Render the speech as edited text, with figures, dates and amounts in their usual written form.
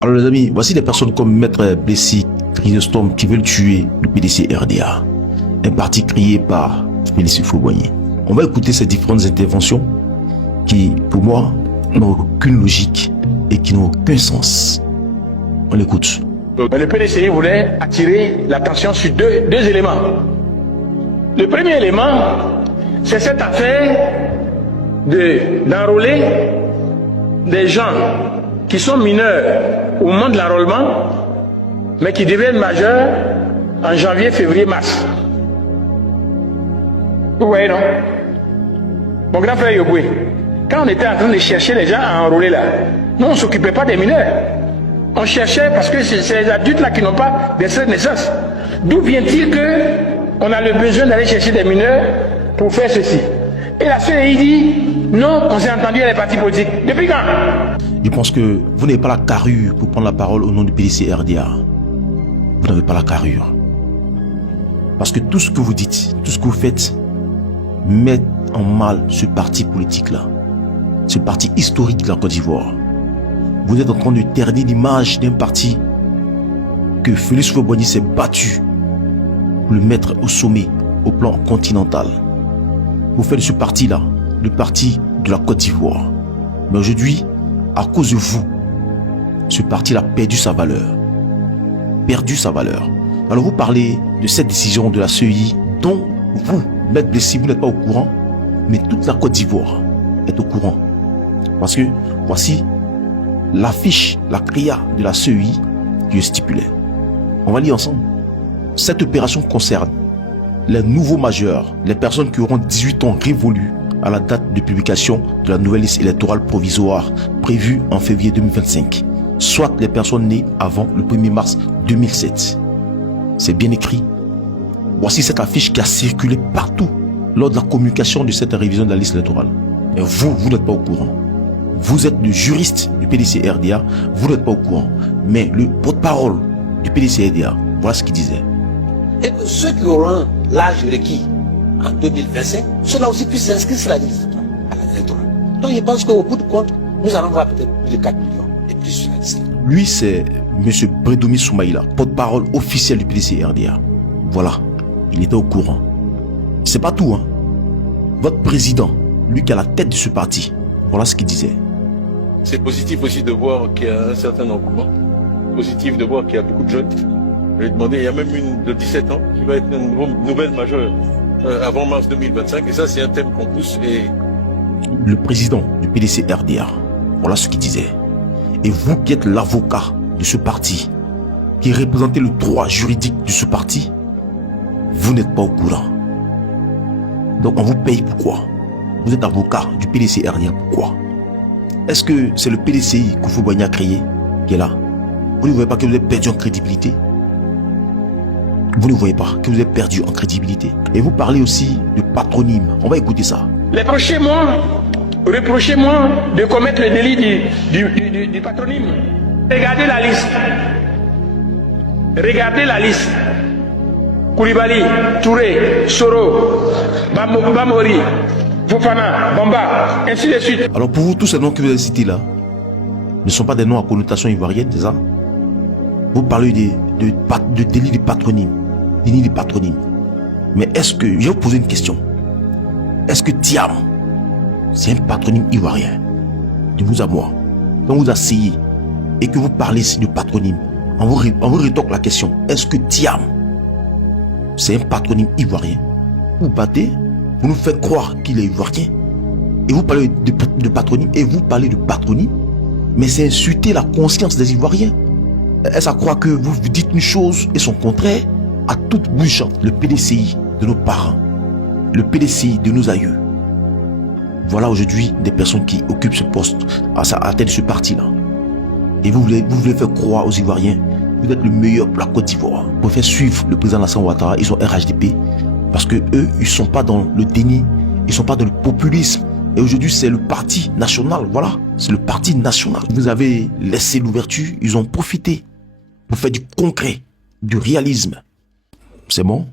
Alors les amis, voici des personnes comme Maître Plessis, Chrysostome qui veulent tuer le PDC RDA, un parti créé par Félix Houphouët-Boigny. On va écouter ces différentes interventions qui, pour moi, n'ont aucune logique et qui n'ont aucun sens. On l'écoute. Le PDCI voulait attirer l'attention sur deux éléments. Le premier élément, c'est cette affaire d'enrôler des gens qui sont mineurs au moment de l'enrôlement, mais qui deviennent majeurs en janvier, février, mars. Vous voyez, non? Mon grand frère Yoboué, quand on était en train de chercher les gens à enrôler là, nous on ne s'occupait pas des mineurs. On cherchait parce que c'est les adultes là qui n'ont pas d'extrait de naissance. D'où vient-il qu'on a le besoin d'aller chercher des mineurs pour faire ceci? Et la CEI dit, non, on s'est entendu à les partis politiques. Depuis quand? Je pense que vous n'avez pas la carrure pour prendre la parole au nom du PDC RDA. Vous n'avez pas la carrure. Parce que tout ce que vous dites, tout ce que vous faites, met en mal ce parti politique-là. Ce parti historique de la Côte d'Ivoire. Vous êtes en train de ternir l'image d'un parti que Félix Houphouët-Boigny s'est battu pour le mettre au sommet, au plan continental. Vous faites de ce parti-là, le parti de la Côte d'Ivoire. Mais aujourd'hui, à cause de vous, ce parti-là a perdu sa valeur. Perdu sa valeur. Alors vous parlez de cette décision de la CEI dont vous, Maître Plessis, vous n'êtes pas au courant, mais toute la Côte d'Ivoire est au courant. Parce que voici l'affiche, la cria de la CEI qui stipulait. On va lire ensemble. Cette opération concerne les nouveaux majeurs, les personnes qui auront 18 ans révolus à la date de publication de la nouvelle liste électorale provisoire prévue en février 2025, soit les personnes nées avant le 1er mars 2007. C'est bien écrit. Voici cette affiche qui a circulé partout lors de la communication de cette révision de la liste électorale. Et vous n'êtes pas au courant. Vous êtes le juriste du PDC RDA, vous n'êtes pas au courant. Mais le porte-parole du PDC RDA, voilà ce qu'il disait. Et que ceux qui auront l'âge requis en 2025, ceux-là aussi puissent s'inscrire sur la liste électorale. Donc je pense qu'au bout du compte, nous allons voir peut-être plus de 4 millions et plus sur la liste. Lui, c'est M. Bredoumi Soumaïla, porte-parole officiel du PDC RDA. Voilà, il était au courant. C'est pas tout, hein. Votre président, lui qui a la tête de ce parti, voilà ce qu'il disait. C'est positif aussi de voir qu'il y a un certain engouement. Positif de voir qu'il y a beaucoup de jeunes. Je vais demander, il y a même une de 17 ans qui va être une nouvelle majeure avant mars 2025. Et ça, c'est un thème qu'on pousse. Et le président du PDC RDA, voilà ce qu'il disait. Et vous qui êtes l'avocat de ce parti, qui représentez le droit juridique de ce parti, vous n'êtes pas au courant. Donc on vous paye pourquoi? Vous êtes avocat du PDC RDA, pourquoi? Est-ce que c'est le PDCI qu'Houphouët-Boigny a créé qui est là? Vous ne voyez pas que vous êtes perdu en crédibilité? Vous ne voyez pas que vous êtes perdu en crédibilité? Et vous parlez aussi de patronyme. On va écouter ça. Reprochez-moi de commettre le délit du patronyme. Regardez la liste. Regardez la liste. Koulibaly, Touré, Soro, Bamori, Fofana, Bamba, ainsi de suite. Alors pour vous, tous ces noms que vous avez cités là ne sont pas des noms à connotation ivoirienne, c'est ça? Vous parlez de délit de patronyme. Délit de patronyme. Mais est-ce que, je vais vous poser une question. Est-ce que Thiam, c'est un patronyme ivoirien? De vous à moi. Quand vous asseyez et que vous parlez de patronyme, on vous rétorque la question. Est-ce que Thiam, c'est un patronyme ivoirien? Vous battez, vous nous faites croire qu'il est ivoirien. Et vous parlez de patronyme, et vous parlez de patronyme. Mais c'est insulter la conscience des Ivoiriens. Est-ce à croire que vous dites une chose et son contraire à toute bouche? Le PDCI de nos parents, le PDCI de nos aïeux. Voilà aujourd'hui des personnes qui occupent ce poste à la tête de ce parti-là. Et vous voulez faire croire aux Ivoiriens, vous êtes le meilleur pour la Côte d'Ivoire. Pour faire suivre le président Alassane Ouattara, ils sont RHDP. Parce que eux, ils ne sont pas dans le déni, ils ne sont pas dans le populisme. Et aujourd'hui, c'est le parti national, voilà. C'est le parti national. Vous avez laissé l'ouverture, ils ont profité pour faire du concret, du réalisme. C'est bon?